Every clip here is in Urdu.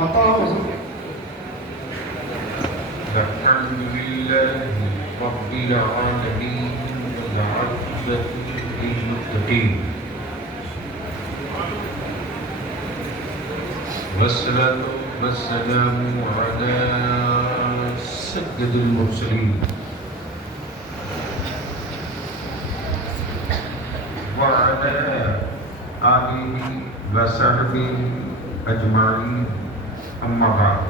عطا ہو. الحمد لله رب العالمين والعاقبة للمتقين والصلاة والسلام على سيد المرسلين وعلى آله وصحبه أجمعين أما بعد.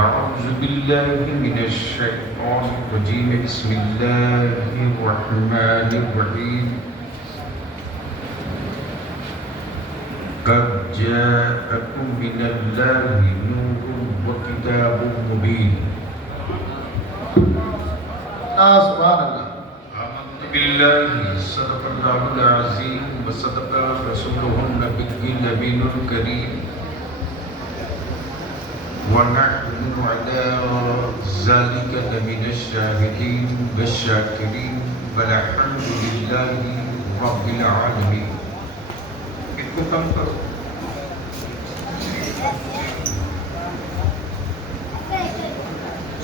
أعوذ بالله من الشيطان الرجيم. بسم الله الرحمن الرحيم. قد جاءكم من الله نور وكتاب مبين. سبحان اللہ. آمنت بالله صدق الله العظيم وصدق رسوله النبي الأمين الكريم ونحن على ذلك لمن الشاهدين والشاكرين والحمد لله رب العالمين. اس کو کم کرو.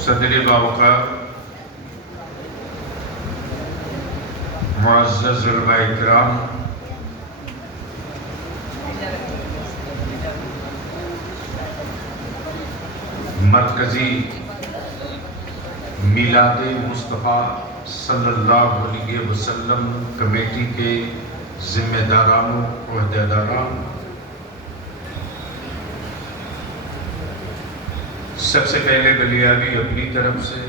صدر باوقار معزز علماء اکرام، مرکزی میلاد مصطفیٰ صلی اللہ علیہ وسلم کمیٹی کے ذمہ دارانوں عہدیداران، سب سے پہلے بلیابی اپنی طرف سے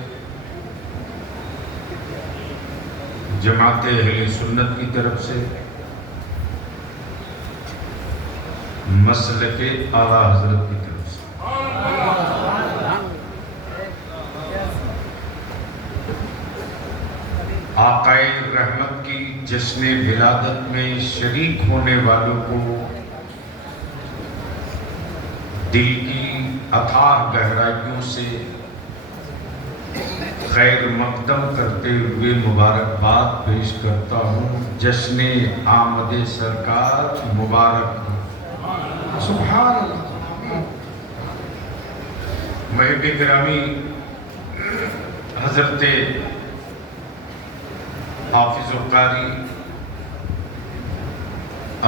جماعت اہل سنت کی طرف سے مسلک اعلیٰ حضرت کی طرف سے آقا رحمت کی جشن ولادت میں شریک ہونے والوں کو دل کی اتھاہ گہرائیوں سے خیر مقدم کرتے ہوئے مبارکباد پیش کرتا ہوں. جشن آمد سرکار مبارک ہو. سبحان اللہ. محب گرامی، حضرت حافظ القاری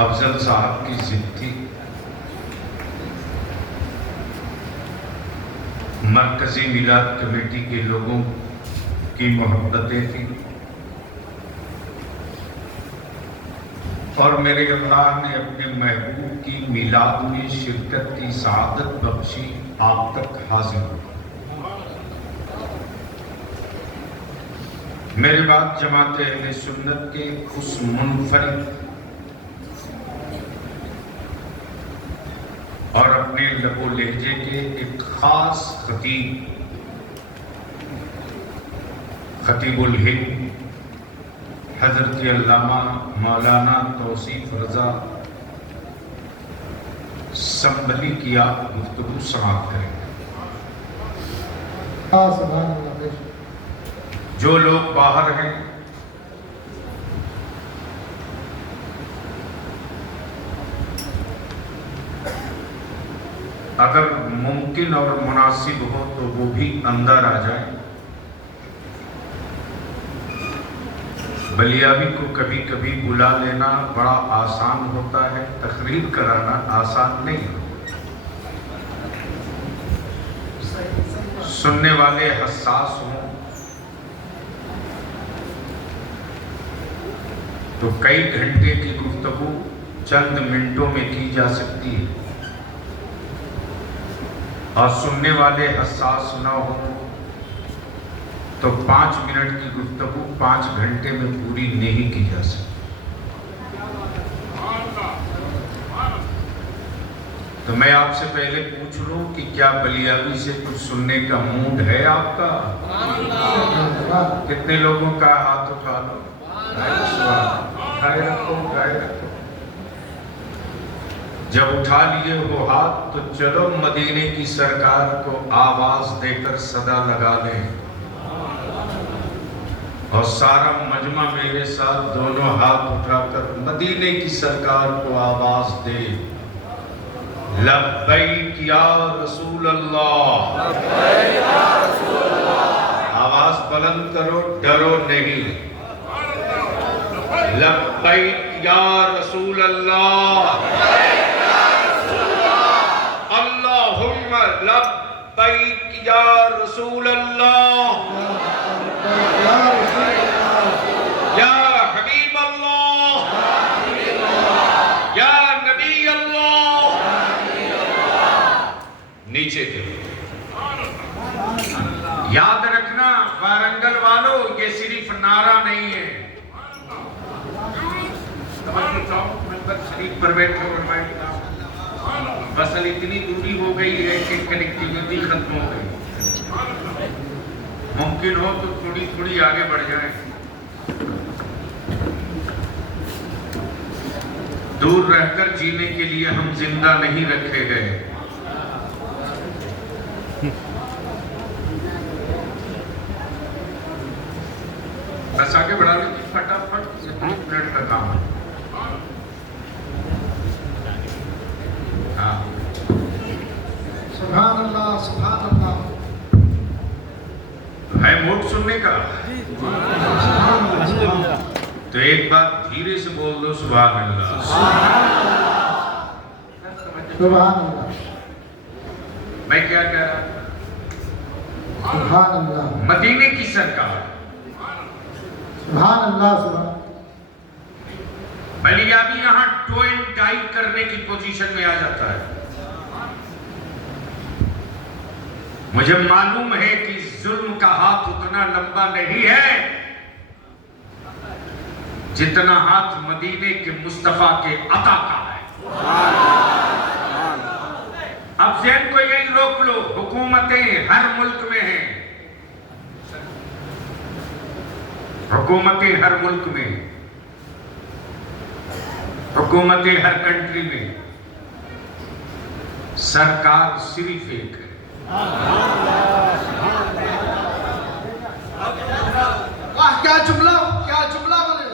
افضل صاحب کی ضد تھی. مرکزی میلاد کمیٹی کے لوگوں کی محبتیں تھیں اور میرے اللہ نے اپنے محبوب کی میلاد میں شرکت کی سعادت بخشی. آپ تک حاضر ہو. میرے بعد جماعت اہل سنت کے اس منفرد اور اپنے لب و لہجے کے ایک خاص خطیب الہند حضرت علامہ مولانا توصیف رضا سنبھلی کی آپ گفتگو سماعت کریں. سبحان اللہ. جو لوگ باہر ہیں اگر ممکن اور مناسب ہو تو وہ بھی اندر آ جائیں. بلیابی کو کبھی کبھی بلا لینا بڑا آسان ہوتا ہے، تقریر کرانا آسان نہیں ہوتا. سننے والے حساس ہوں تو کئی گھنٹے کی گفتگو چند منٹوں میں کی جا سکتی ہے، اور سننے والے حساس نہ ہوں تو 5 منٹ کی گفتگو 5 گھنٹے میں پوری نہیں کی جا سکتی. تو میں آپ سے پہلے پوچھ لوں کہ کیا بلیابی سے کچھ سننے کا موڈ ہے آپ کا؟ کتنے لوگوں کا ہاتھ اٹھا لو. اٹھائے رکھو. جب اٹھا لیے وہ ہاتھ تو چلو مدینے کی سرکار کو آواز دے کر صدا لگا لیں اور سارا مجمع میرے ساتھ دونوں ہاتھ اٹھا کر مدینے کی سرکار کو آواز دے، لبیک یا رسول اللہ، آواز بلند کرو، ڈرو نہیں، لبیک یا رسول اللہ، اللہم لبیک یا رسول اللہ، یا حبیب اللہ، یا نبی اللہ، نیچے یاد رکھنا وارنگل والو، یہ صرف نعرہ نہیں ہے، منبر شریف پر بیٹھے فرمائے بسل اتنی دوری ہو گئی ہے کہ کنیکٹیویٹی ختم ہو گئی، ممکن ہو تو تھوڑی تھوڑی آگے بڑھ جائیں، دور رہ کر جینے کے لیے ہم زندہ نہیں رکھے گئے، بس آگے بڑھا لیجیے فٹافٹ، یہ 3 منٹ کا کام ہے۔ ہاں سبحان اللہ سبحان اللہ، ہے موٹ سننے کا، سبحان اللہ، تو ایک بات دھیرے سے بول دو، سبحان اللہ، سبحان اللہ، میں کیا کہہ رہا تھا؟ سبحان اللہ، مدینے کی سرکار سبحان اللہ، سبحان بلیابی یہاں ٹو اینڈ ڈائی کرنے کی پوزیشن میں آ جاتا ہے، مجھے معلوم ہے کہ ظلم کا ہاتھ اتنا لمبا نہیں ہے جتنا ہاتھ مدینے کے مصطفیٰ کے عطا کا ہے۔ اب ذہن کو یہی روک لو، حکومتیں ہر ملک میں ہیں، حکومتیں ہر ملک میں، حکومتیں ہر کنٹری میں، سرکار صرف ایک ہے۔ کیا جملہ بولے،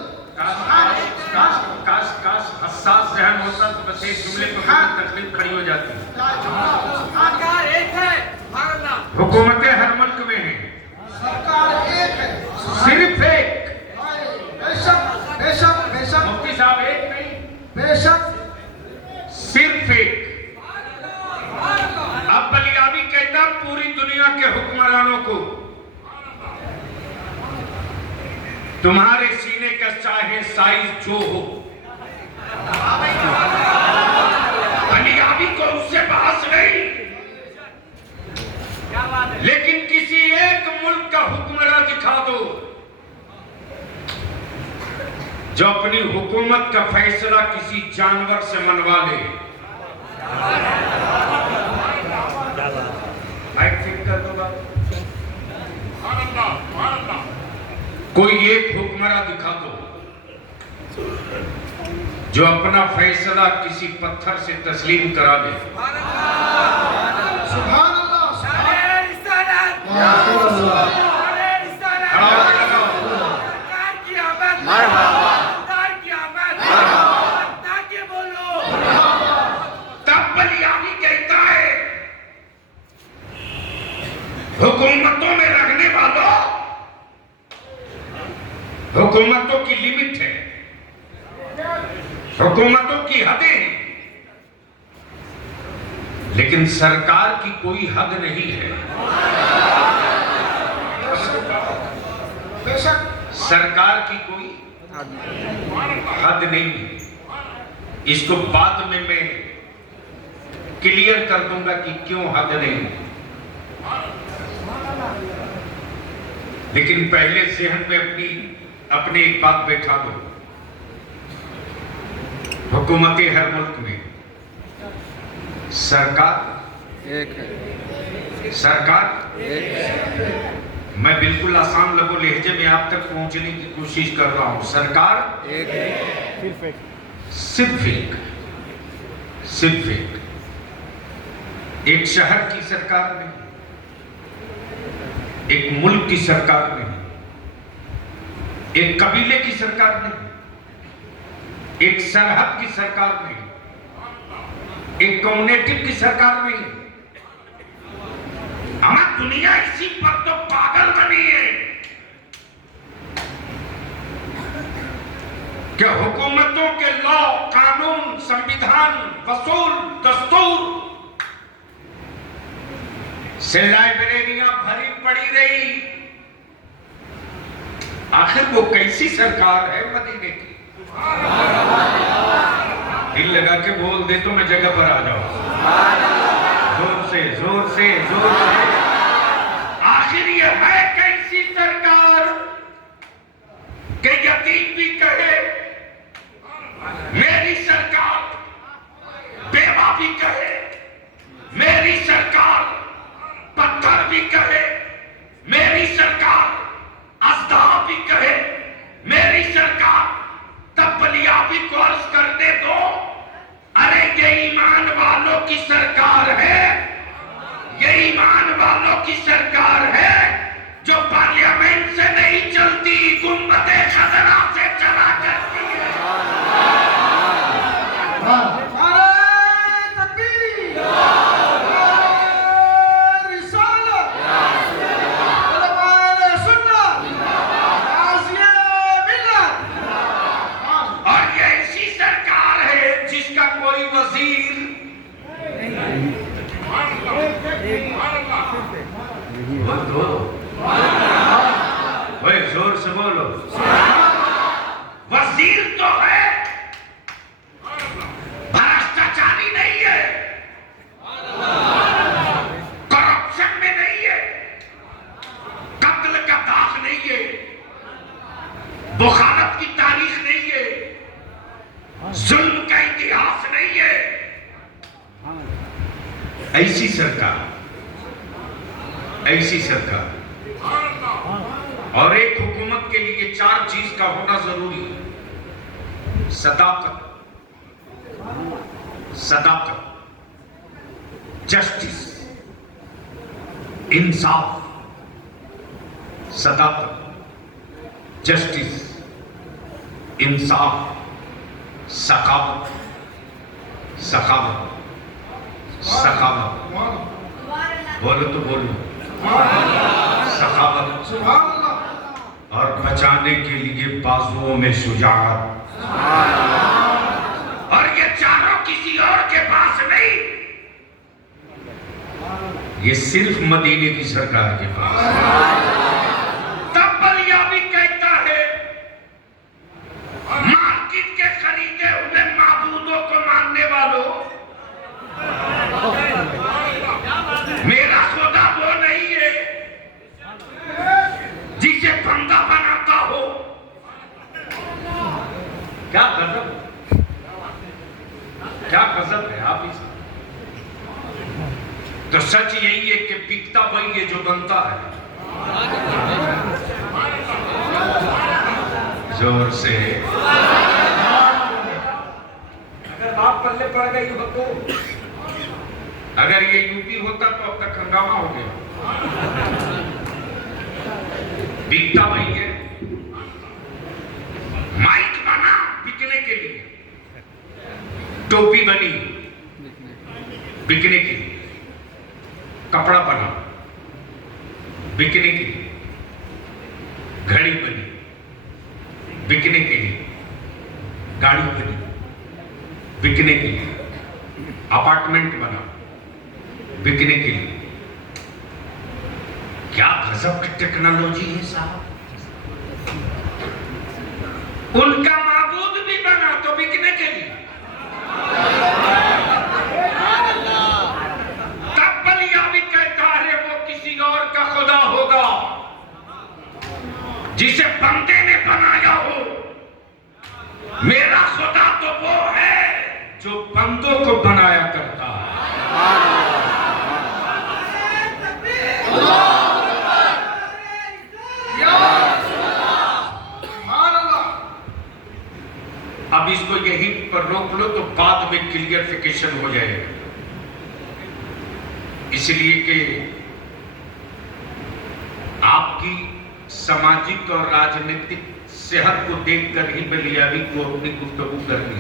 کاش حساس ذہن ہوتا تو بس ایک جملے پر تکلیف کھڑی ہو جاتی۔ حکومتیں ہر ملک میں ہیں، سرکار ایک ہے، صرف ایک، بے شک بے شک بے شک، مفتی صاحب ایک نہیں، بے شک، صرف ایک۔ اب بلیابی کہتا پوری دنیا کے حکمرانوں کو، تمہارے سینے کا چاہے سائز جو ہو، بلیابی کو اس سے بحث نہیں، لیکن کسی ایک ملک کا حکمراں دکھا دو جو اپنی حکومت کا فیصلہ کسی جانور سے منوا لے۔ کوئی ایک حکمراں دکھا دو جو اپنا فیصلہ کسی پتھر سے تسلیم کرا دے۔ سبحان اللہ، تب بلیابی کہتا ہے حکومتوں میں رہنے والوں، حکومتوں کی لمٹ ہے، حکومتوں کی حدیں ہیں، لیکن سرکار کی کوئی حد نہیں ہے۔ بے شک، سرکار کی کوئی حد نہیں ہے۔ اس کو بعد میں کلیئر کر دوں گا کہ کیوں حد نہیں ہے، لیکن پہلے ذہن میں اپنے ایک بات بیٹھا دو، حکومتیں ہر ملک میں، سرکار ایک ہے، سرکار ایک ہے، میں بالکل آسان لب و لہجے میں آپ تک پہنچنے کی کوشش کر رہا ہوں۔ سرکار ایک ہے، صرف ایک، صرف ایک، صرف ایک، ایک شہر کی سرکار نہیں، ایک ملک کی سرکار نہیں، ایک قبیلے کی سرکار نہیں، ایک سرحد کی سرکار نہیں، ایک کمیونٹی کی سرکار نہیں. ہمیں دنیا اسی پر تو پاگل بنی ہے کہ حکومتوں کے لا، قانون، سنویدھان، اصول، دستور سے لائبریریاں بھری پڑی رہی. آخر وہ کیسی سرکار ہے مدینے کی؟ دل لگا کے بول دے تو میں جگہ پر آ جاؤں. زور سے زور سے زور سے. آخر یہ ہے کیسی سرکار کہ یتیم بھی کہے میری سرکار، بیوہ بھی کہے میری سرکار، پتھر بھی کہے میری سرکار، اژدہا بھی کہے میری سرکار. تب بلیابی کو عرض کرنے دو، ارے یہ ایمان والوں کی سرکار ہے، یہ ایمان والوں کی سرکار ہے جو پارلیمنٹ سے نہیں چلتی، گنبد خضرا سے چلا کرتی ہے. نعرہ تکبیر، نعرہ رسالت، علماء سنت، غازی ملت. اور یہ ایسی سرکار ہے جس کا کوئی وزیر وہ زور سے بولو. وزیر تو ہے، بھرشٹاچاری نہیں ہے، کرپشن میں نہیں ہے، قتل کا داغ نہیں ہے، بخارت کی تاریخ نہیں ہے، ظلم کا اتہاس نہیں ہے. ایسی سرکار، ایسی سرکار. اور ایک حکومت کے لیے 4 چیز کا ہونا ضروری ہے: صداقت، صداقت، جسٹس، انصاف. صداقت، جسٹس، انصاف، سخاوت، سخاوت، سخاوت. بولو تو بولو. سخاوت. سبحان اللہ. اور بچانے کے لیے بازوؤں میں شجاعت. اور یہ چاروں کسی اور کے پاس نہیں، یہ صرف مدینے کی سرکار کے پاس. تب بلیابی کہتا ہے مارکیٹ کے خریدے ہوئے معبودوں کو ماننے والوں، میرا خدا وہ نہیں ہے جسے بندہ بناتا ہو. کیا غضب، کیا غضب ہے آپ اس. تو سچ یہی ہے کہ بکتا وہی ہے جو بنتا ہے. زور سے. اگر آپ پلے پڑ گئی ہو تو، اگر یہ یوپی ہوتا تو اب تک ہنگامہ ہو گیا. بکتا وہی ہے. مائک بنا بکنے کے لیے، ٹوپی بنی بکنے کے لیے، کپڑا بنا بکنے کے لیے، گھڑی بنی بکنے کے لیے، گاڑی بنی بکنے کے لیے، اپارٹمنٹ بنا بکنے کے لیے. کیا غضب کی ٹیکنالوجی ہے صاحب. ان کا معبود بھی بنا تو بکنے کے لیے. تب بلیابی کہتا ہے وہ کسی اور کا خدا ہوگا جسے بندے نے بنایا ہو. میرا خدا تو وہ ہے جو بندوں کو بنایا کرتا ہے. اب اس کو یہیں پر روک لو تو بعد میں کلیئرفیکیشن ہو جائے گا. اس لیے کہ آپ کی سماجک اور راجنیتک صحت کو دیکھ کر ہی بلیابی کو اپنی گفتگو کرنی،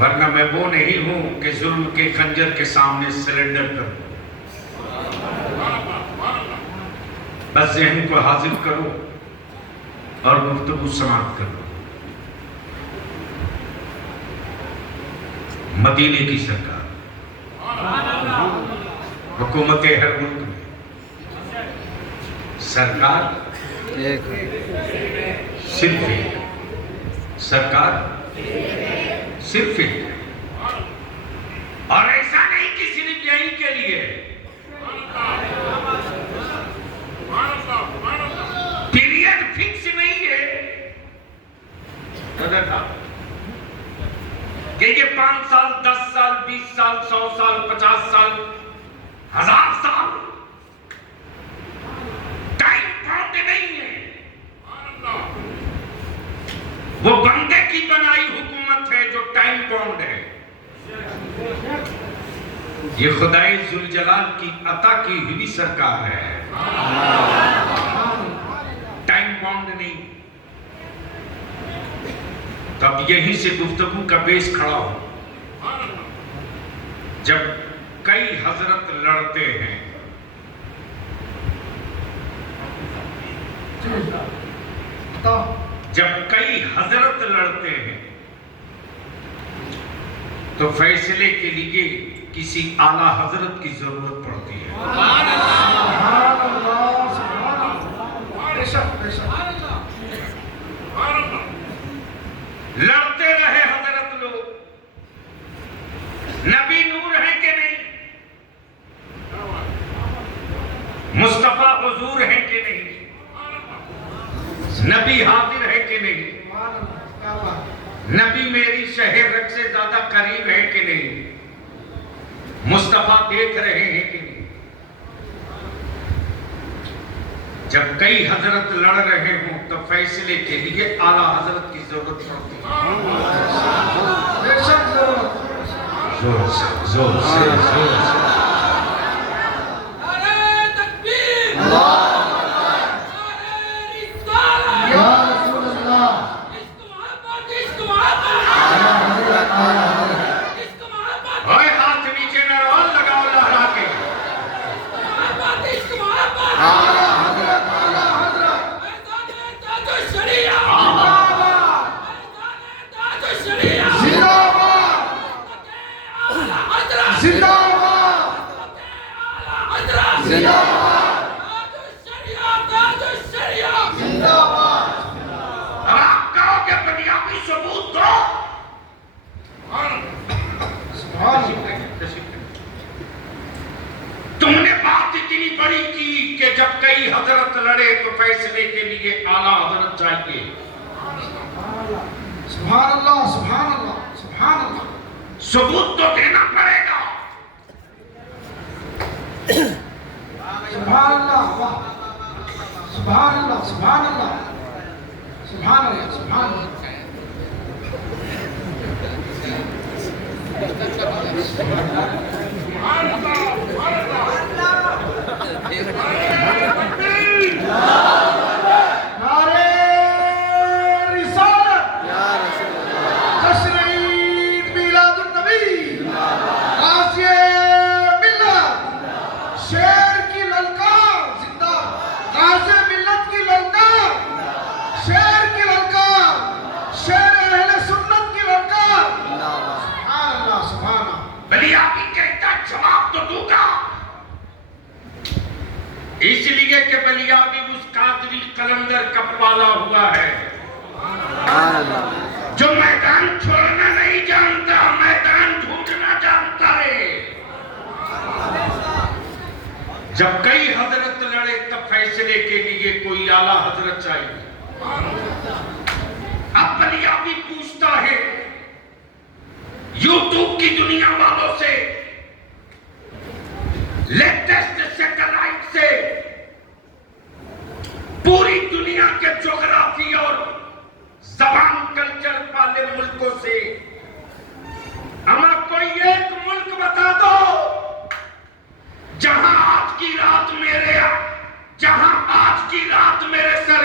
ورنہ میں وہ نہیں ہوں کہ ظلم کے خنجر کے سامنے سرنڈر کر دوں۔ بس ذہن کو حاضر کرو اور گفتگو سماعت کرو۔ مدینے کی سرکار، حکومت ہر ملک میں سرکار صرف ایک، سرکار صرف ایک، اور ایسا نہیں کہ صرف یہیں کے لیے، پیریڈ فکس نہیں ہے کہ یہ 5 سال 10 سال 20 سال 100 سال 50 سال 1000 سال ٹائم باؤنڈ نہیں ہے، وہ بندے کی بنائی حکومت ہے جو ٹائم باؤنڈ ہے۔ یہ خدائے ذوالجلال کی عطا کی ہوئی سرکار ہے، ٹائم باؤنڈ نہیں۔ تب یہیں سے گفتگو کا بیس کھڑا ہو۔ جب کئی حضرت لڑتے ہیں تو فیصلے کے لیے کسی اعلیٰ حضرت کی ضرورت پڑتی ہے۔ لڑتے رہے حضرت لوگ، نبی نور ہے کہ نہیں، مصطفیٰ حضور ہے کہ نہیں، نبی حاضر ہے کہ نہیں، نبی میری شہر رگ سے زیادہ قریب ہے کہ نہیں، مصطفیٰ دیکھ رہے ہیں کہ نہیں۔ جب کئی حضرت لڑ رہے ہوں تو فیصلے کے لیے اعلیٰ حضرت کی ضرورت پڑتی ہے۔ زور سے زور سے ہاتھ نیچے نہ رول لگاؤ لہرا کے۔ اور آپ کہو کہ بنیادی ثبوت دو۔ تم نے بات اتنی بڑی کی کہ جب کئی حضرت لڑے تو فیصلے کے لیے اعلیٰ حضرت چاہیے۔ سبحان اللہ سبحان اللہ سبحان اللہ۔ ثبوت تو دینا پڑے گا۔ سبحان اللہ واہ، سبحان اللہ سبحان اللہ سبحان اللہ سبحان اللہ۔ نعرہ رسالت، جشن عید میلاد النبی، غازی ملت، شیر کی للکار زندہ، غازی ملت کی للکار، شیر کی للکار، شیر اہل سنت کی للکار۔ سبحان اللہ سبحان اللہ۔ بلیابی کہتا جواب تو دوں گا، اس لیے کہ بلیابی اس قادری قلندر کا پالا ہوا ہے جو میدان چھوڑنا نہیں جانتا، میدان ڈھونڈنا جانتا ہے۔ جب کئی حضرت لڑے تب فیصلے کے لیے کوئی اعلیٰ حضرت چاہیے۔ اب بلیابی پوچھتا ہے یوٹیوب کی دنیا والوں سے، لیٹسٹ سیٹلائٹ سے، پوری دنیا کے جغرافی اور زبان کلچر والے ملکوں سے، ہمیں کوئی ایک ملک بتا دو جہاں آج کی رات میرے سر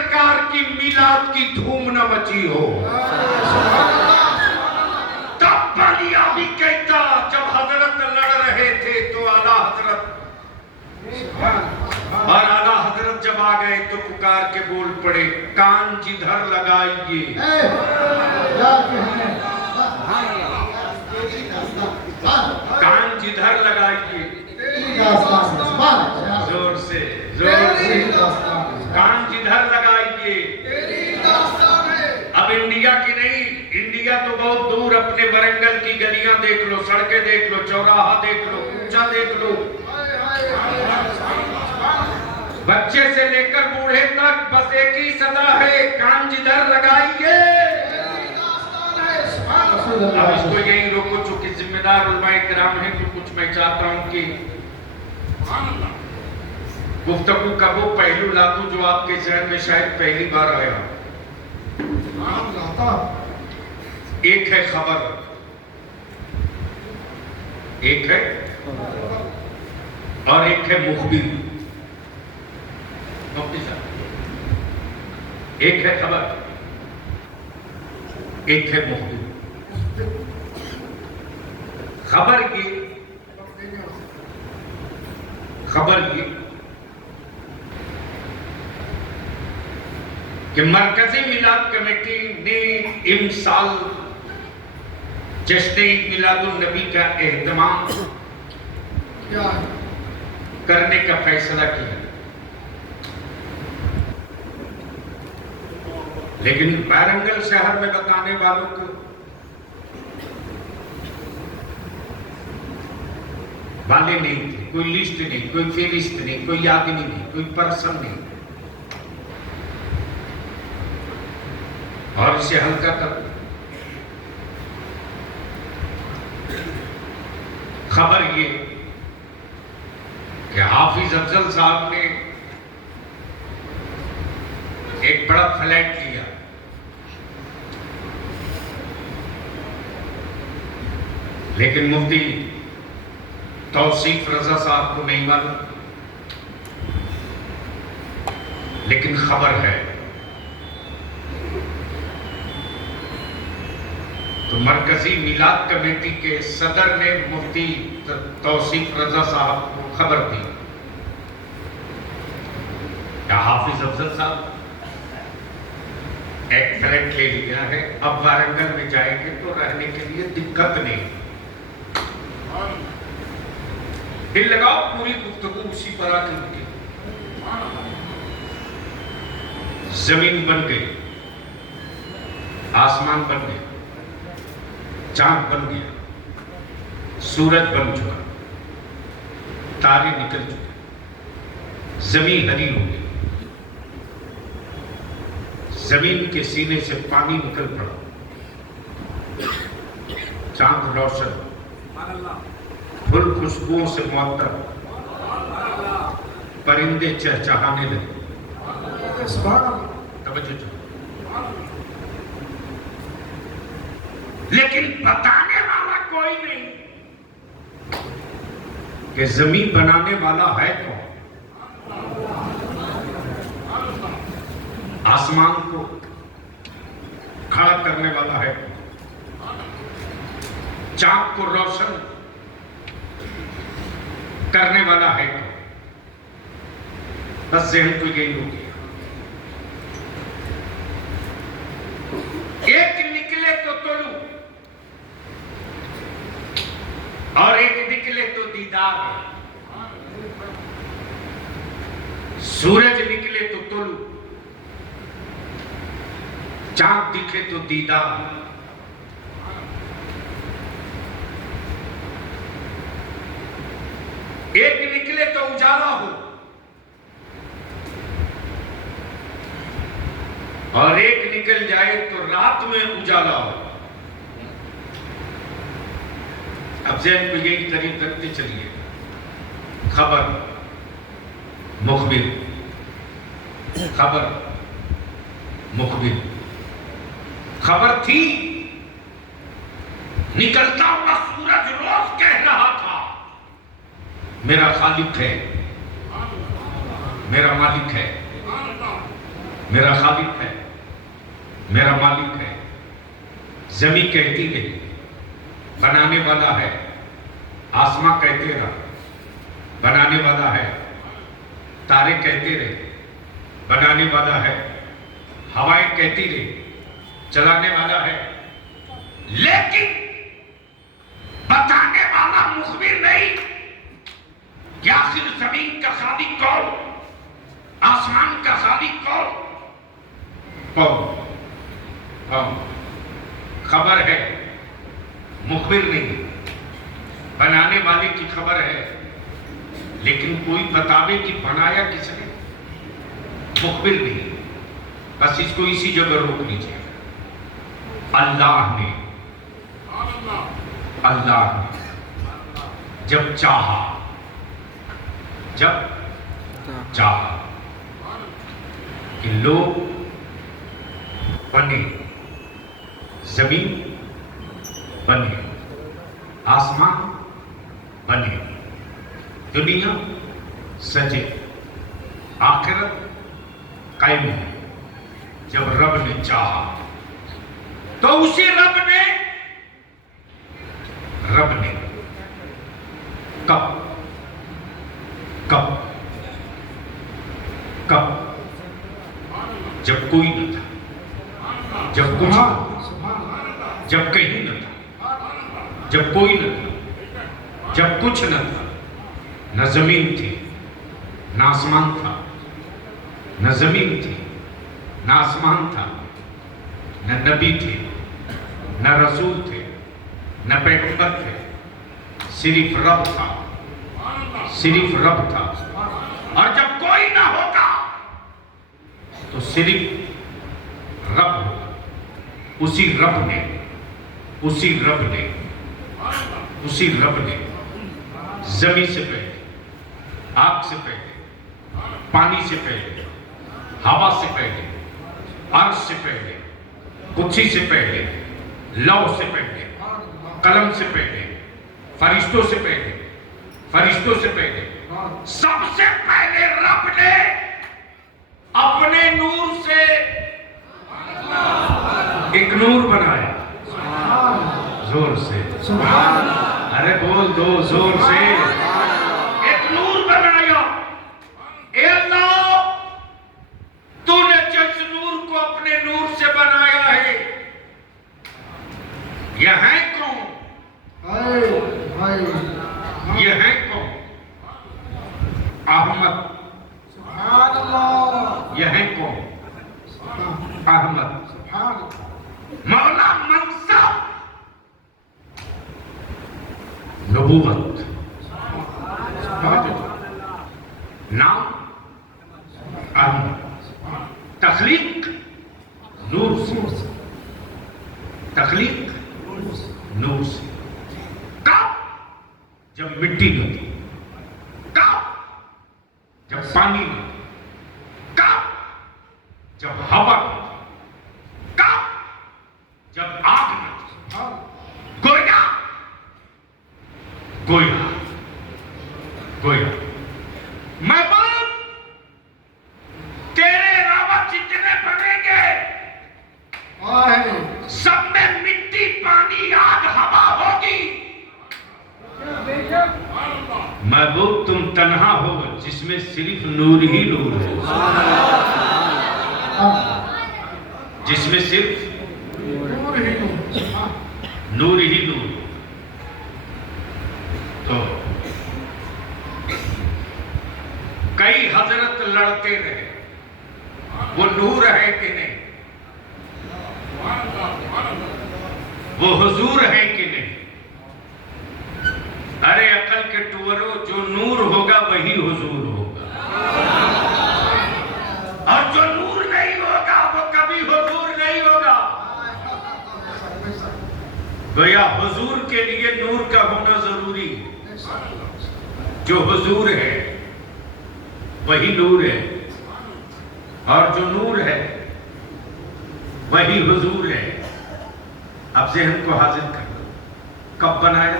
حالیہ بھی کہتا جب حضرت لڑ رہے تھے تو اعلیٰ حضرت، اور اعلیٰ حضرت جب آ گئے تو پکار کے بول پڑے کان جدھر لگائیے، کان جدھر لگائیے، زور سے کان جدھر لگائیے۔ اب انڈیا کی نہیں، انڈیا تو بہت دور، اپنے ورنگل کی گلیاں دیکھ لو، سڑکیں دیکھ لو، چوراہا دیکھ لو، کوچہ دیکھ لو، بچے سے لے کر بوڑھے تک بس ایک ہی صدا ہے کان جدھر لگائیے۔ اب اس کو یہی روکو، چونکہ ذمہ دار علماء کرام ہیں، تو کچھ میں چاہتا ہوں کہ گفتگو کا وہ پہلو لا دوں جو آپ کے ذہن میں شاید پہلی بار آیا۔ ایک ہے خبر، ایک ہے اور ایک ہے مخبر۔ مفتی صاحب، ایک ہے خبر، ایک ہے مخبر۔ خبر یہ کہ مرکزی میلاد کمیٹی نے امسال جشن عید میلاد النبی کا اہتمام کرنے کا فیصلہ کیا، لیکن وارنگل شہر میں بتانے والوں کو والے نہیں تھے، کوئی لسٹ نہیں، کوئی فہرست نہیں، کوئی آدمی نہیں، کوئی پرسن نہیں، اور اسے ہلکا کر خبر یہ کہ حافظ افضل صاحب نے ایک بڑا فلیٹ لیا، لیکن مفتی توصیف رضا صاحب کو نہیں معلوم، لیکن خبر ہے۔ تو مرکزی میلاد کمیٹی کے صدر نے مفتی توصیف رضا صاحب کو خبر دی کہ حافظ افضل صاحب ایک فلیٹ لے لیا ہے، اب وارنگل میں جائیں گے تو رہنے کے لیے دقت نہیں۔ دل لگاؤ، پوری گفتگو اسی پر آ کر کی۔ زمین بن گئی، آسمان بن گیا، چاند بن گیا، سورج بن چکا، تارے نکل چکے، زمین ہری ہو گئی، زمین کے سینے سے پانی نکل پڑا، چاند روشن، پھل خوشبوؤں سے معطر، پرندے چہچہانے لگے۔ توجہ چاہو، لیکن بتانے والا کوئی نہیں کہ زمین بنانے والا ہے کون، آسمان کو کھڑا کرنے والا ہے کون، چاند کو روشن کرنے والا ہے کون۔ بس ذہن کو یہی ہو گیا، ایک نکلے تو طلوع اور ایک نکلے تو دیدار، سورج نکلے تو طلوع، چاند دکھے تو دیدار۔ ایک نکلے تو اجالا ہو اور ایک نکل جائے تو رات میں اجالا ہو۔ اب ذہن کو یہی قریب رکھتے چلیے، خبر، مخبر، خبر، مخبر۔ خبر تھی، نکلتا ہوا سورج روز کہہ رہا تھا میرا خالق ہے، میرا مالک ہے، میرا خالق ہے، میرا مالک ہے۔ زمین کہتی ہے بنانے والا ہے، آسماں کہتے رہا بنانے والا ہے، تارے کہتے رہے بنانے والا ہے، ہوائیں کہتی رہے چلانے والا ہے، لیکن بتانے والا مخبر نہیں کہ آخر زمین کا خالق کون، آسمان کا خالق کون؟ خبر ہے، مخبر نہیں، بنانے والے کی خبر ہے، لیکن کوئی بتاوے کہ بنایا کس نے، مخبر نہیں، بس اس کو اسی جگہ روک لیجیے۔ اللہ نے جب چاہا کہ لوگ بنے، زمین بنے، آسمان بنے، دنیا سجے، آخرت قائم ہے، جب رب نے چاہا تو اسی رب نے کب جب کوئی نہ تھا، جب کچھ نہ تھا، جب کہیں نہ تھا، جب کوئی نہ تھا، جب کچھ نہ تھا، نہ زمین تھی نہ آسمان تھا، نہ زمین تھی نہ آسمان تھا، نہ نبی تھے نہ رسول تھے نہ پیغمبر تھے، صرف رب تھا، صرف رب تھا، اور جب کوئی نہ ہوگا تو صرف رب ہوگا، اسی رب نے زمین سے پہلے، آگ سے پہلے، پانی سے پہلے، ہوا سے پہلے، عرش سے پہلے، کرسی سے پہلے، لوح سے پہلے، قلم سے پہلے، فرشتوں سے پہلے، سب سے پہلے رب نے اپنے نور سے ایک نور بنایا، زور سے ارے بول دو زور سے، ایک نور بنایا۔ اے اللہ، تو نے جس نور کو اپنے نور سے بنایا ہے، یہ ہے کون؟ یہ ہے کون؟ احمد۔ یہ ہے کون؟ احمد۔ مولا منصب، نبوت، نام احمد، تخلیق نور سے، تخلیق نور سے، کب؟ جب مٹی نہ تھی، کب؟ جب پانی نہ تھی، کب؟ جب ہوا نہ تھی، کب؟ جب آگ نہ تھی، گویا محبوب، تیرے علاوہ جتنے بنیں گے سب میں مٹی، پانی، آگ، ہوا ہوگی۔ محبوب تم تنہا ہو جس میں صرف نور ہی نور ہے، جس میں صرف نور ہی نور۔ تو کئی حضرت لڑتے رہے، وہ نور ہے کہ نہیں، وہ حضور ہے کہ نہیں؟ ارے عقل کے ٹورو، جو نور ہوگا وہی حضور ہوگا، اور جو نور نہیں ہوگا وہ کبھی حضور نہیں ہوگا۔ گویا حضور کے لیے نور کا ہونا ضروری ہے، جو حضور ہے وہی نور ہے، اور جو نور ہے وہی حضور ہے۔ اب ذہن کو حاضر کر لو، کب بنایا؟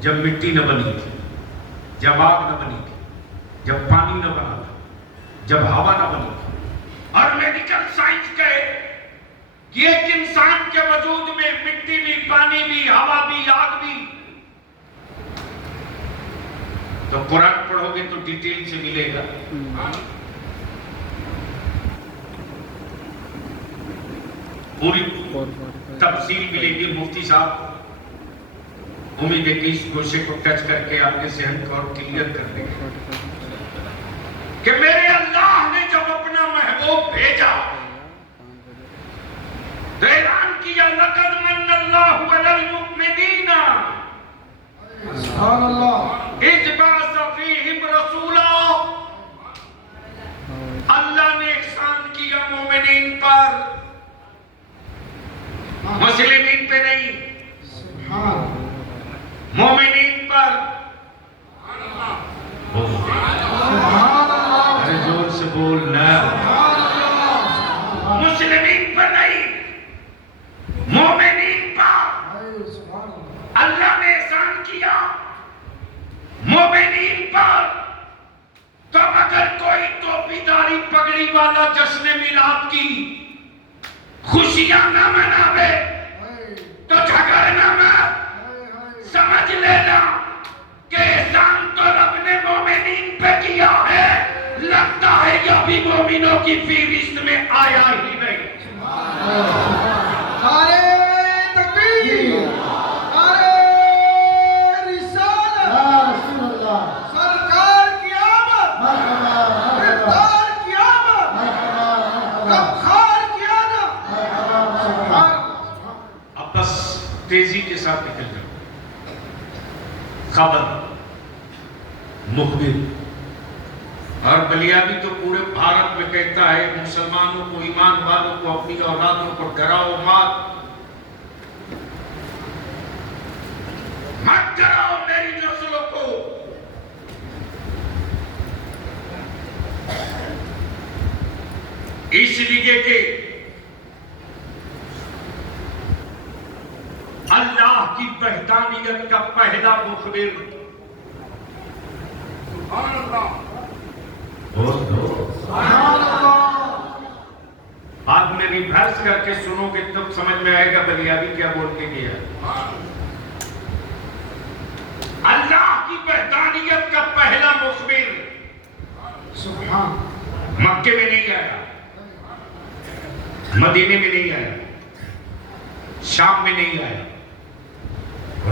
جب مٹی نہ بنی تھی، جب آگ نہ بنی تھی، جب پانی نہ بنا تھا، جب ہوا نہ بنی تھی، اور میڈیکل سائنس کہے کہ ایک انسان کے وجود میں مٹی بھی، پانی بھی، ہوا بھی، آگ بھی. تو قرآن پڑھو گے تو ڈیٹیل سے ملے گا. پوری تفصیل ملے گی. مفتی صاحب امید ہے کہ اس گوشے کو ٹچ کر کے آپ کے ذہن کو اور کلیئر کر دیں کہ میرے اللہ نے جب اپنا محبوب بھیجا تو اعلان کیا لقد من اللہ علی المؤمنین سبحان اللہ اذ بعث فیہم رسولا. اللہ نے احسان کیا مومنین پر، مسلمین پہ نہیں، سبحان مومنین پر. سبحان اللہ ارے زور سے بولنا. سبحان اللہ مسلمین پر نہیں، مومنین پر. سبحان اللہ اللہ نے احسان کیا مومنین پر. تو اگر کوئی ٹوپی داری پگڑی والا جشن میلاد کی خوشیاں نہ مناوے تو جھگڑنا مت. سمجھ لینا کہ احسان تو رب نے مومنین پہ کیا ہے، لگتا ہے یہ بھی مومنوں کی فہرست میں آیا ہی نہیں. نعرے تکبیر، نعرے رسالت، سرکار کی آمد، مقدار کی آمد، غمخوار کی آمد. سبحان اللہ. اب بس تیزی کے ساتھ نکل جاؤ. خبر، مخبر اور بلیابی تو پورے بھارت میں کہتا ہے مسلمانوں کو، ایمان والوں کو، اپنی اولادوں کو ڈراؤ مت. مت ڈراؤ میری نسلوں کو. اس لیے کہ اللہ کی وحدانیت کا پہلا مخبر سبحان اللہ. سبحان اللہ. آپ نے ریورس کر کے سنو گے تب سمجھ میں آئے گا بلیابی کیا بول کے گیا. اللہ کی وحدانیت کا پہلا مخبر سبحان مکے میں نہیں آیا، مدینے میں نہیں آیا، شام میں نہیں آیا،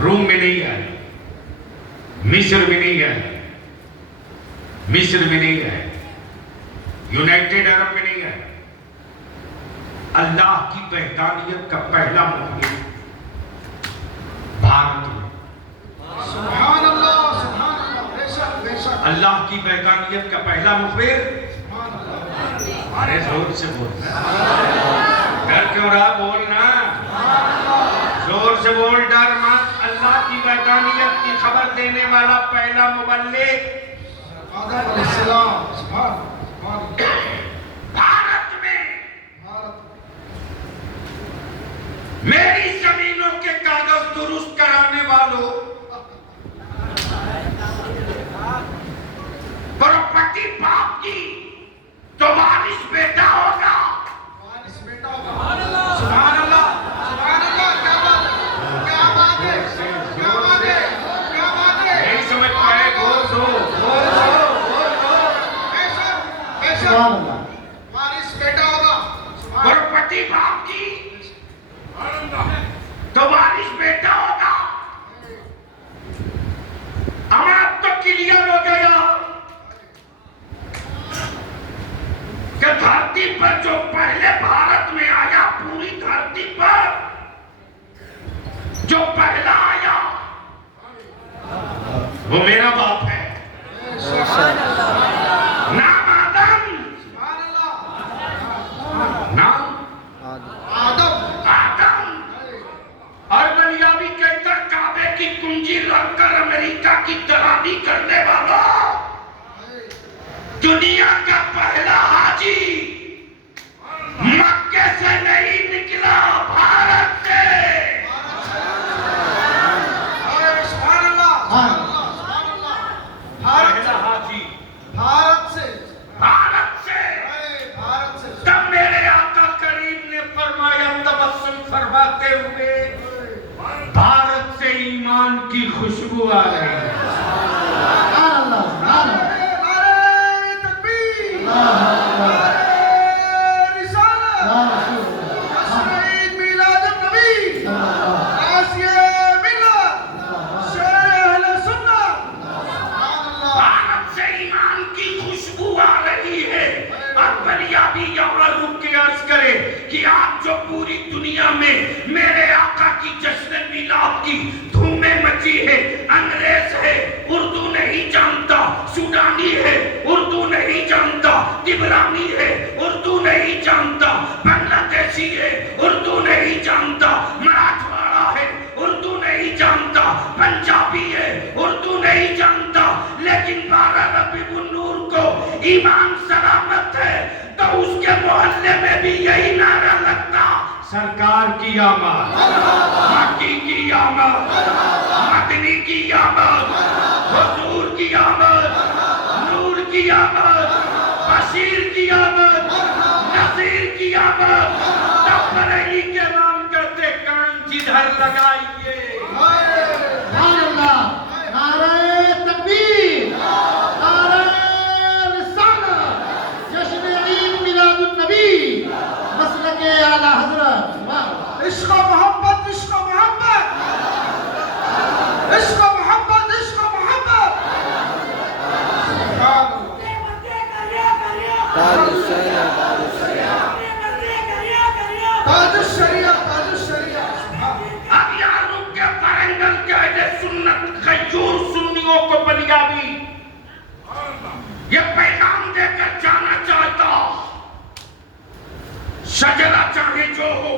روم میں نہیں آیا، مصر میں نہیں آیا، مصر میں نہیں آیا، یونائٹڈ عرب میں نہیں آیا. اللہ کی وحدانیت کا پہلا مخبر بھارت میں. سبحان اللہ. سبحان اللہ. بے شک بے شک. اللہ کی وحدانیت کا پہلا مخبر. سبحان اللہ. ارے زور سے بولنا. ڈر کیوں رہا؟ بولنا زور سے بول. ڈر مت. اللہ کی وحدانیت کی خبر دینے والا پہلا مبلغ آدم علیہ السلام. سبحان اللہ. بھارت میں. بھارت میری زمینوں کے کاغذ درست کرانے والوں، پراپرٹی باپ کی تو وارث بیٹا ہوگا. وارث بیٹا ہوگا. سبحان اللہ. سبحان اللہ. کیا بات ہے، کیا بات ہے، کیا بات ہے، کیا بات ہے. نہیں سمجھ پائے؟ بول دو، بول دو، بول دو. بے شک بے شک. وارث بیٹا ہوگا. سبحان اللہ. پراپرٹی باپ کی تو وارث بیٹا ہوگا. اب تو کلیئر ہو گیا کہ دھرتی پر جو پہلے بھارت میں آیا، پوری دھرتی پر جو پہلا آیا وہ میرا باپ ہے. نام آدم. سبحان اللہ. نام آدم. آدم. اور بلیابی کہتا کعبے کی کنجی رکھ کر امریکہ کی ترابی کرنے والا دنیا کا پہلا حاجی مکے سے نہیں نکلا، بھارت سے. سبحان اللہ. سبحان اللہ. پہلا حاجی بھارت سے. بھارت سے. بھارت سے. تب میرے آقا کریم نے فرمایا تب ایمان کی خوشبو آ رہی ہے. نعرہ تکبیر، نعرہ رسالت، جشن عید میلاد النبی، غازیِ ملت، شیر اہل سنت. بھارت سے ایمان کی خوشبو آ رہی ہے. اور بلیا بھی یہاں رک کے عرض کرے کہ آج جو پوری دنیا میں میرے آقا کی جشن میلاد کی دھومیں مچی ہے، انگریز ہے اردو نہیں جانتا، سوڈانی ہے اردو نہیں جانتا، عبرانی ہے اردو نہیں جانتا، بنگلہ دیشی ہے اردو نہیں جانتا، مراٹھواڑا ہے اردو نہیں جانتا، پنجابی ہے اردو نہیں جانتا، لیکن 12 ربیع النور کو ایمان سلامت ہے تو اس کے محلے میں بھی یہی نعرہ لگتا: سرکار کی آمد، مکی کی آمد، مدنی کی آمد، حضور کی آمد، نور کی آمد، بشیر کی آمد، نذیر کی آمد. تب بریلی کے نام کرتے کان جدھر لگائیے. نعرہ تکبیر، نعرہ رسالت، جشن عید میلاد النبی، مسلک اعلیٰ حضرت. عشق و محبت، عشق و محبت، عشق و محبت، عشق و محبت. تاج الشریعہ، تاج الشریعہ، تاج الشریعہ. اب یہاں رک کے فرنگل کے اہل سنت غیور سنیوں کو بلیابی یہ پیغام دے کر جانا چاہتا: شجرہ چاہے جو ہو،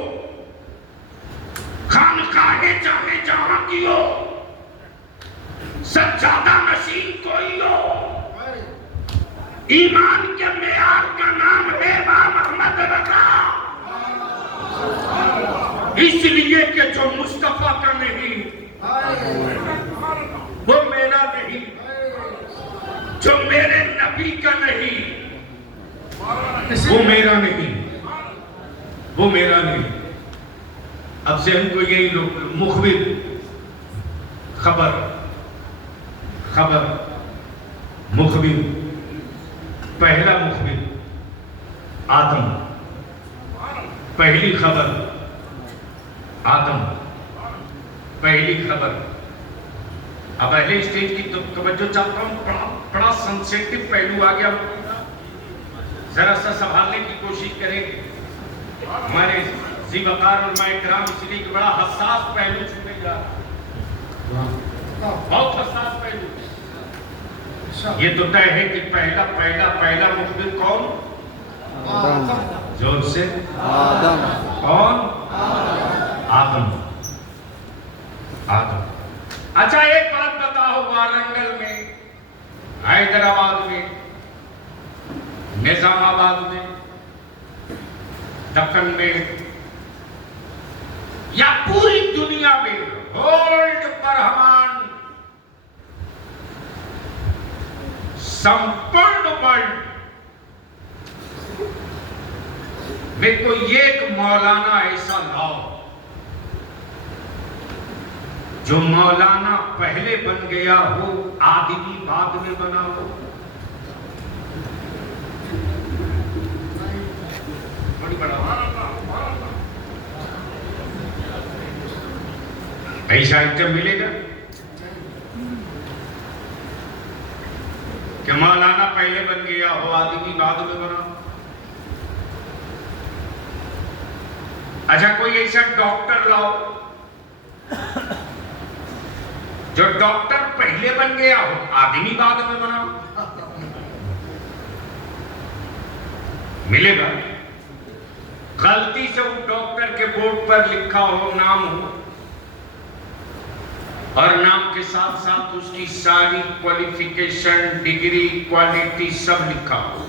خانقاہیں چاہے جہاں کی ہو، سجادہ نشین کوئی ہو، ایمان کے معیار کا نام ہے امام احمد رضا. اس لیے کہ جو مصطفیٰ کا نہیں وہ میرا نہیں، جو میرے نبی کا نہیں وہ میرا نہیں، وہ میرا نہیں. اب سے ہم کو یہی لوگ مخبر، خبر مخبر، پہلا مخبر آدم، پہلی خبر آدم، پہلی خبر. اب اہل اسٹیج کی توجہ چاہتا ہوں، بڑا سنسیٹیو پہلو آ گیا، ذرا سا سنبھالنے کی کوشش کریں. ہمارے ذی وقار علماء کرام اس لیے کہ بڑا حساس پہلو چھوڑے جا رہا، بہت حساس پہلو. یہ تو طے ہے کہ پہلا مخبر کون؟ زور سے آدم. کون؟ آدم. اچھا ایک بات بتاؤ، وارنگل میں، حیدرآباد میں، نظام آباد میں، دکن میں یا پوری دنیا میں ہولڈ برہمان سمپرن ورلڈ میں کوئی ایک مولانا ایسا لاؤ جو مولانا پہلے بن گیا ہو، آدمی بعد میں بنا ہو. بڑی بڑا ایسا آئٹم ملے گا کہ مولانا پہلے بن گیا ہو، آدمی بعد میں بنا ہو. اچھا کوئی ایسا ڈاکٹر لاؤ جو ڈاکٹر پہلے بن گیا ہو، آدمی بعد میں بنا ہو. ملے گا؟ غلطی سے وہ ڈاکٹر کے بورڈ پر لکھا ہو، نام ہو، اور نام کے ساتھ ساتھ اس کی ساری کوالیفیکیشن، ڈگری، کوالٹی سب لکھا ہو.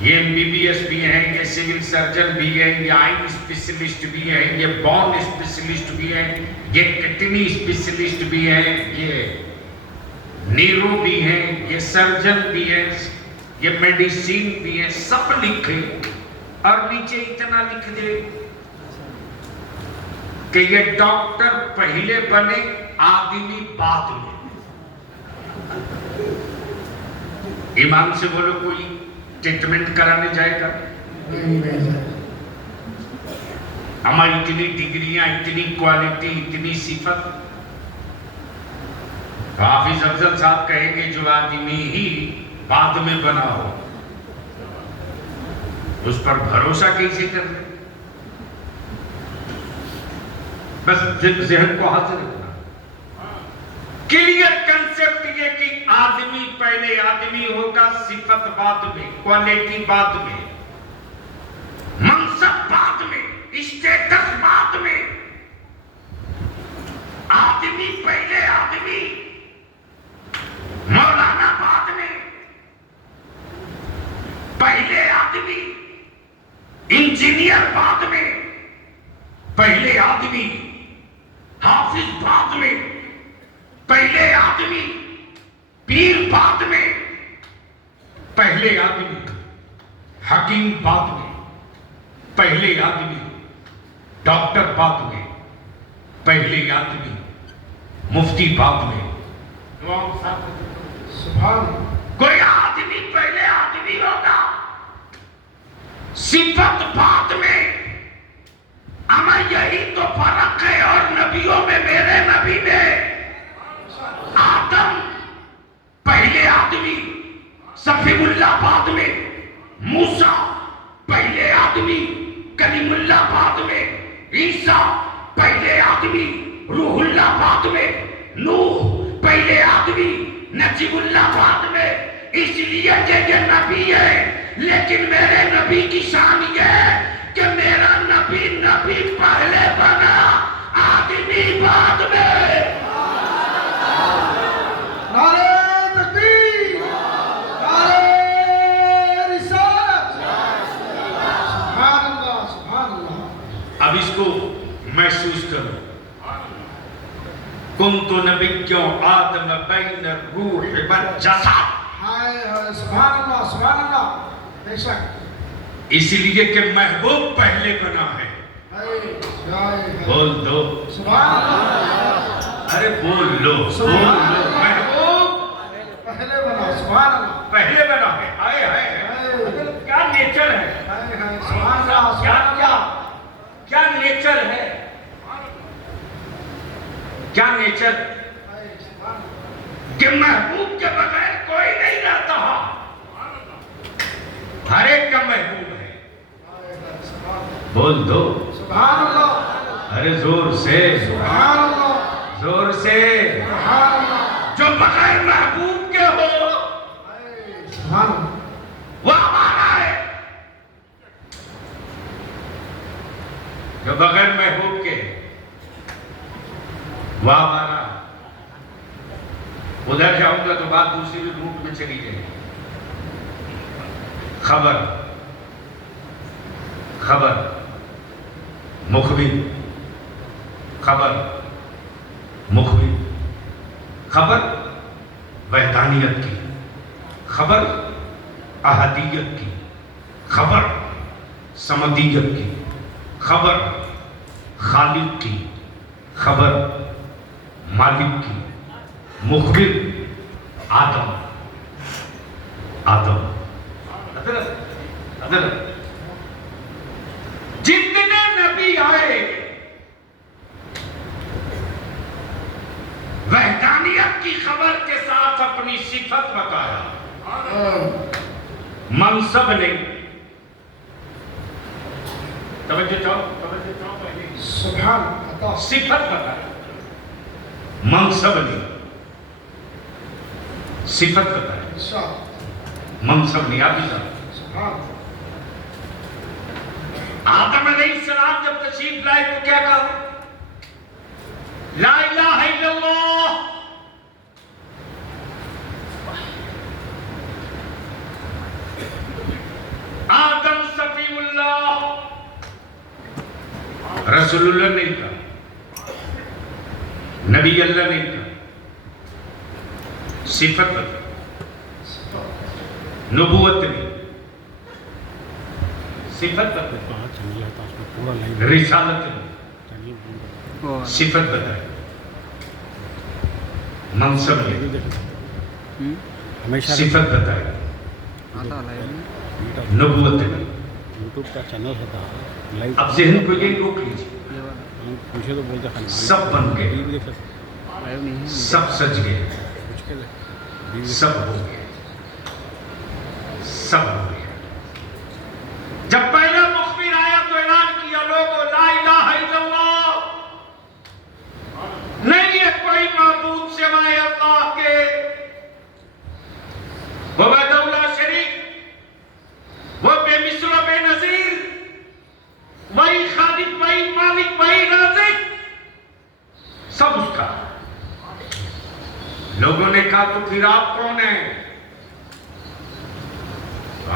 یہ MBBS بھی ہیں، یہ سول سرجن بھی ہیں، یہ آئن اسپیشلسٹ بھی ہیں، یہ بون اسپیشلسٹ بھی ہیں، یہ کڈنی اسپیشلسٹ بھی ہیں، یہ نیرو بھی ہیں، یہ سرجن بھی ہیں، یہ میڈیسین بھی ہیں. سب لکھے اور نیچے اتنا لکھ دے کہ یہ ڈاکٹر پہلے بنے آدمی بعد میں. ایمان سے بولو کوئی ٹریٹمنٹ کرانے جائے گا؟ ہماری اتنی ڈگریاں، اتنی کوالٹی، اتنی صفت. حافظ افضل صاحب کہیں گے جو آدمی ہی بعد میں بنا ہو اس پر بھروسہ کیسے کر لیں؟ بس ذہن کو حاضر رکھنا. کلیئر کنسپٹ یہ کہ آدمی پہلے آدمی ہوگا، صفت بعد میں، کوالٹی بعد میں، منصب بعد میں، اسٹیٹس بعد میں. آدمی پہلے آدمی، مولانا بعد میں، پہلے آدمی، انجینئر بعد میں، پہلے آدمی، حافظ بعد میں، پہلے آدمی، پیر بعد میں، پہلے آدمی، حکیم بعد میں، پہلے آدمی، ڈاکٹر بعد میں، پہلے آدمی، مفتی بعد میں. سبحان. کوئی آدمی پہلے آدمی ہوگا، صفت بعد میں. اما یہی تو فرق ہے. اور نبیوں میں میرے نبی نے آدم پہلے آدمی، صفی اللہ بعد میں، موسیٰ پہلے آدمی، کلیم اللہ بعد میں، عیسیٰ پہلے آدمی، روح اللہ بعد میں، نوح پہلے آدمی، نجیب اللہ بعد میں. اس لیے کہ یہ نبی ہے، لیکن میرے نبی کی شان یہ ہے کہ میرا نبی پہلے بنا، آدمی بعد میں. نعرہ تکبیر، نعرہ رسالت. سبحان اللہ، سبحان اللہ. اب اس کو محسوس کرو. کنت نبیّ آدم بین الروح والجسد. ہائے ہائے، سبحان اللہ، سبحان اللہ. بے شک. اس لیے کہ محبوب پہلے بنا ہے. ہائے ہائے، بول دو سبحان اللہ. ارے بول لو، بول لو. محبوب پہلے بنا، سبحان اللہ. پہلے بنا ہے. آئے ہائے، کیا نیچر ہے، ہائے ہائے، سبحان اللہ، کیا سبحان کیا اللہ. کیا نیچر ہے، کیا نیچر ہائے، سبحان اللہ. کہ محبوب کے بغیر کوئی نہیں رہتا. ہر ایک کا محبوب ہے. ہائے ہائے، سبحان اللہ. بول دو سبحان اللہ، ارے زور سے، سبحان اللہ، زور سے. سبحان اللہ. جو بغیر محبوب کے ہو ہائے، سبحان اللہ. وہ ہمارا ہے. جو بغیر محبوب کے وہ ہمارا. ادھر جاؤں گا تو بات دوسری روٹ میں چلی جائے گی. خبر مخبر، خبر مخبر، خبر وحدانیت کی، خبر احدیت کی، خبر صمدیت کی، خبر خالق کی، خبر مالک کی. مخبر آدم. حضرت جتنے نبی آئے وحدانیت کی خبر کے ساتھ اپنی صفت بتایا، منصب نہیں. توجہ چاہو پہلے سبحان اللہ. صفت بتایا، منصب نہیں. صفت بتایا، منصب نہیں. آپ بھی سبحان. آدم علیہ السلام جب تشریف لائے تو کیا کہا؟ لا الہ الا اللہ. آدم صفی اللہ. رسول اللہ نہیں کہا، نبی اللہ نہیں کہا. صفت بتا، نبوت نہیں، صفت بتا، رسالت نہیں. صفت بتائی، منصب لے، ہمیشہ صفت بتائی، نبوت دی۔ یوٹیوب کا چینل ہوتا لائیو اب ذہن کو یہ روک لیجیے، پوچھے تو بولتے خان سب بن گئے، سب سج گئے، سب ہو گیا، سب ہو گیا۔ جب پہلا مخبر آیا تو اعلان کیا لوگوں لا الہ الا اللہ، نہیں ہے کوئی معبود سوائے اللہ کے، وہ دولہ شریک، وہ بے مثل و بے نظیر، وہی خالق، وہی مالک، وہی رازق، سب اس کا۔ لوگوں نے کہا تو پھر آپ کون ہیں؟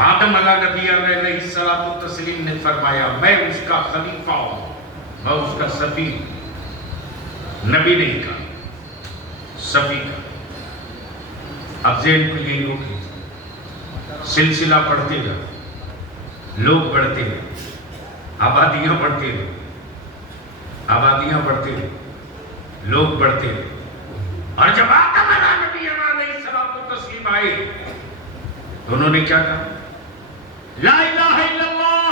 آدم علیہ نبی علیہ الصلوۃ والتسلیم نے فرمایا میں اس کا خلیفہ ہوں، میں اس کا سفیر، نبی نہیں کہا، سفیر کا۔ اب ذہن کو یہی روکی، سلسلہ بڑھتے گا، لوگ بڑھتے گئے، آبادیاں بڑھتے گئے، آبادیاں بڑھتے گئے، لوگ بڑھتے گئے، اور جب آدم علیہ نبی علیہ الصلوۃ والتسلیم آئے تو انہوں نے کیا کہا؟ لا الہ الا اللہ،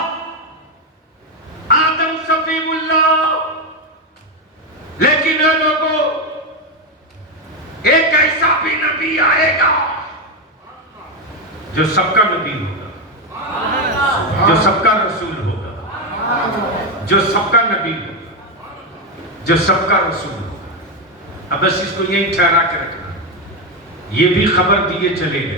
آدم صفی اللہ۔ لیکن اے لوگوں، ایک ایسا بھی نبی آئے گا جو سب کا نبی ہوگا، جو سب کا رسول ہوگا، جو سب کا نبی ہوگا، جو سب کا رسول ہوگا۔ اب بس اس کو یہی ٹھہرا کے رکھنا، یہ بھی خبر دیے چلے گئے۔